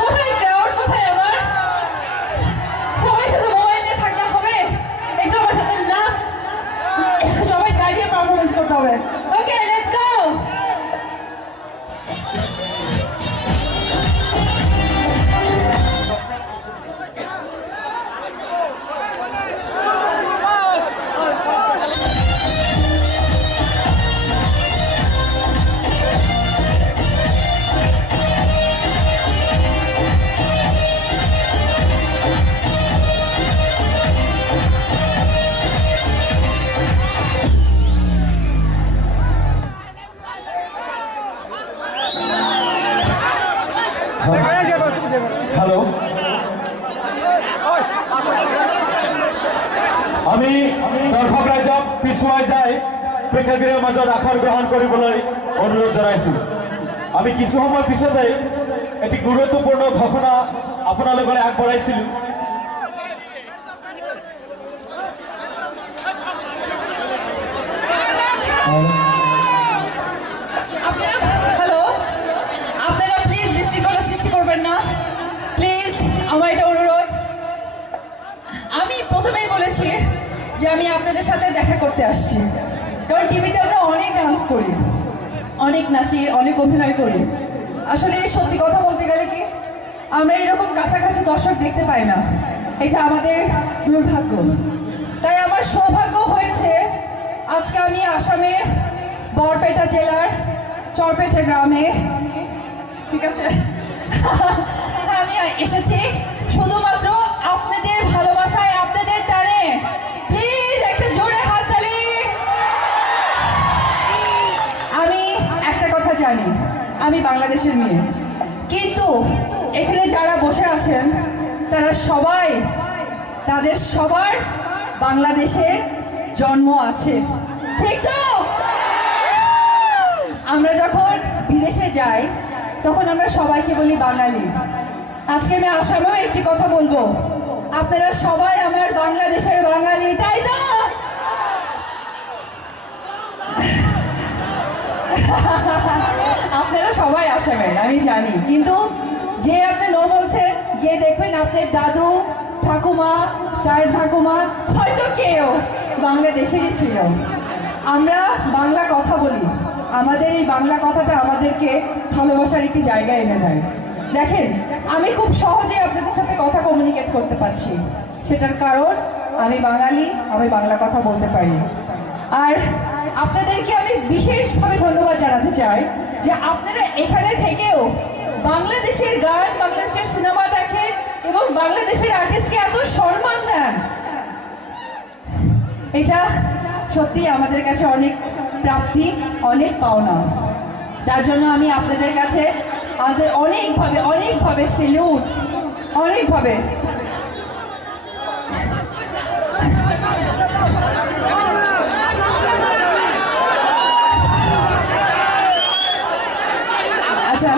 কোথায় ক্রাউড, কোথায় আমার? সবাই শুধু মোবাইল নিয়ে থাকলে হবে? এটা আমার সাথে লাস্ট, সবাই দাঁড়িয়ে পারফরমেন্স করতে হবে। ওকে, লেটস গো। হ্যালো, আমি দৰ্শক ৰাইজক পিছুৱাই যাই প্ৰেক্ষাগৃহৰ মাজত আসন গ্ৰহণ কৰিবলৈ অনুৰোধ জনাইছোঁ। আমি কিছু সময় পিছতে এটি গুৰুত্বপূৰ্ণ ঘোষণা আপোনালোকলৈ আগবঢ়াইছিলোঁ। হ্যালো, আপনারা প্লিজ বিশৃঙ্খলা সৃষ্টি করবেন না, প্লিজ, আমার এটা অনুরোধ। আমি প্রথমেই বলেছি যে আমি আপনাদের সাথে দেখা করতে আসছি, কারণ টিভিতে আমরা অনেক ডান্স করি, অনেক নাচি, অনেক অভিনয় করি। আসলে সত্যি কথা বলতে গেলে কি, আমরা এরকম কাছাকাছি দর্শক দেখতে পাই না, এটা আমাদের দুর্ভাগ্য। তাই আমার সৌভাগ্য হয়েছে আজকে আমি আসামের বরপেটা জেলার চরপেটা গ্রামে, ঠিক আছে, আমি এসেছি শুধুমাত্র আপনাদের ভালোবাসায়, আপনাদের টানে। প্লিজ একটা জোরে হাততালি। আমি একটা কথা জানি, আমি বাংলাদেশের মেয়ে, কিন্তু এখানে যারা বসে আছেন তারা সবাই, তাদের সবার বাংলাদেশের জন্ম আছে, ঠিক তো? আমরা যখন বিদেশে যাই তখন আমরা সবাইকে বলি বাঙালি। আজকে আমি আসামেও একটি কথা বলবো, আপনারা সবাই আমার বাংলাদেশের বাঙালি, তাই তো? আপনারা সবাই আসামের আমি জানি, কিন্তু যে আপনি নো বলছেন, গিয়ে দেখবেন আপনার দাদু ঠাকুমা, তার ঠাকুমা হয়তো কেউ বাংলাদেশেরই ছিল। আমরা বাংলা কথা বলি, আমাদের এই বাংলা কথাটা আমাদেরকে ভালোবাসার একটি জায়গায় এনে দেয়। দেখেন, আমি খুব সহজে আপনাদের সাথে কথা কমিউনিকেট করতে পারছি, সেটার কারণ আমি বাঙালি, আমি বাংলা কথা বলতে পারি। আর আপনাদেরকে আমি বিশেষভাবে ধন্যবাদ জানাতে চাই যে আপনারা এখানে থেকেও বাংলাদেশের গান, বাংলাদেশের সিনেমা দেখেন এবং বাংলাদেশের আর্টিস্টকে এত সম্মান দেন। এটা সত্যি আমাদের কাছে অনেক প্রাপ্তি, অনেক পাওনা। তার জন্য আমি আপনাদের কাছে আমাদের অনেকভাবে সেলিউট, অনেকভাবে। আচ্ছা,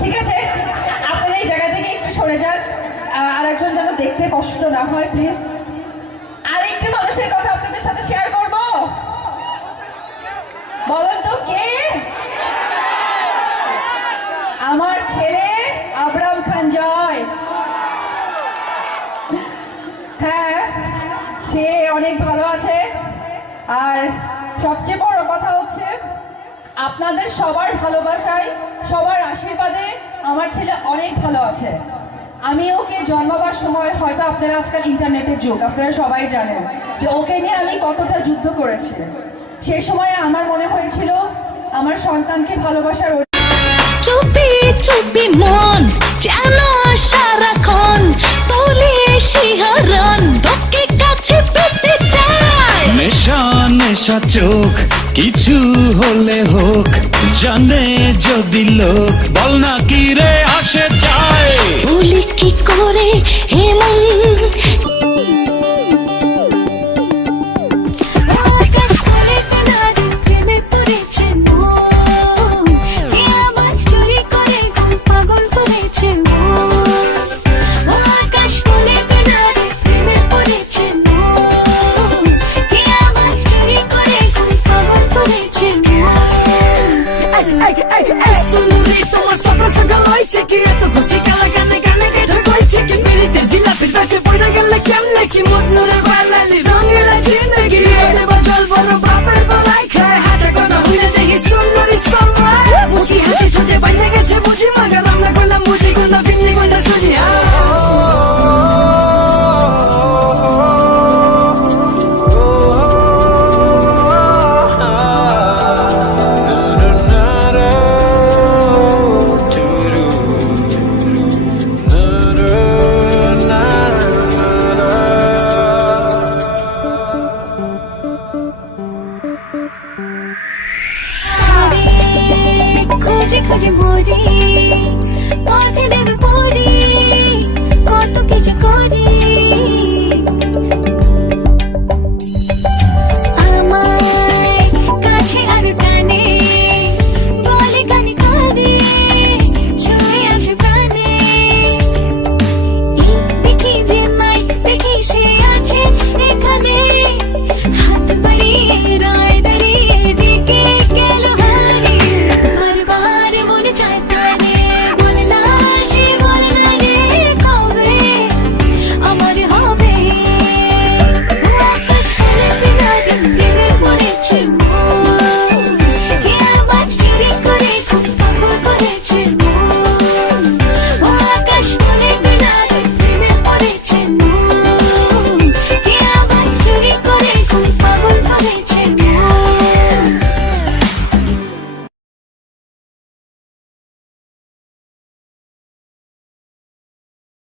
ঠিক আছে, আপনারা এই জায়গা থেকে একটু সরে যান, আর একজন যেন দেখতে কষ্ট না হয়, প্লিজ। আরেকটি মানুষের কথা আপনাদের সাথে শেয়ার করব, বলেন তো কে? আমার ছেলে আবরাম খান জয়। হ্যাঁ, সে অনেক ভালো আছে। আর সবচেয়ে বড় কথা হচ্ছে আপনাদের সবার ভালোবাসায়, সবার আশীর্বাদে আমার ছেলে অনেক ভালো আছে। আমি ওকে জন্মাবার সময়, হয়তো আপনারা আজকাল ইন্টারনেটের যুগ, আপনারা সবাই জানেন যে ওকে নিয়ে আমি কতটা যুদ্ধ করেছি। সেই সময় আমার মনে হয়েছিল আমার সন্তানকে ভালোবাসার চুপি চুপি মন যেন সারাক্ষণ তোলে শিহরণ, তোকে কাছে পেতে চায়। নেশা নেশা চোখ, কিছু হলে হোক, জানে যদি লোক, বল না কি রে আসে যায়। বলি কি করে এমন সুনুরি তোমার সকাল সকাল হয়েছে কি এত খুশি কালা গানে গানে কেটে কইছে কি পিরিতে জিলাপির কাছে পড়ে গেলে কেমনে কি মদনুরে বালালি রঙেলা জিন্দগি রে বদল বড় বাপের বলাই খায় হাঁটা কোনা হইলে দেখি সুনুরি সময় মুখি হাসি ঠোঁটে বাইরে গেছে বুঝি মাগার আমরা করলাম বুঝি কোনা ভিন্নি কোনা শুনি খুঁজে খুঁজে মরি পথে দেবে পড়ি কত কিছু করি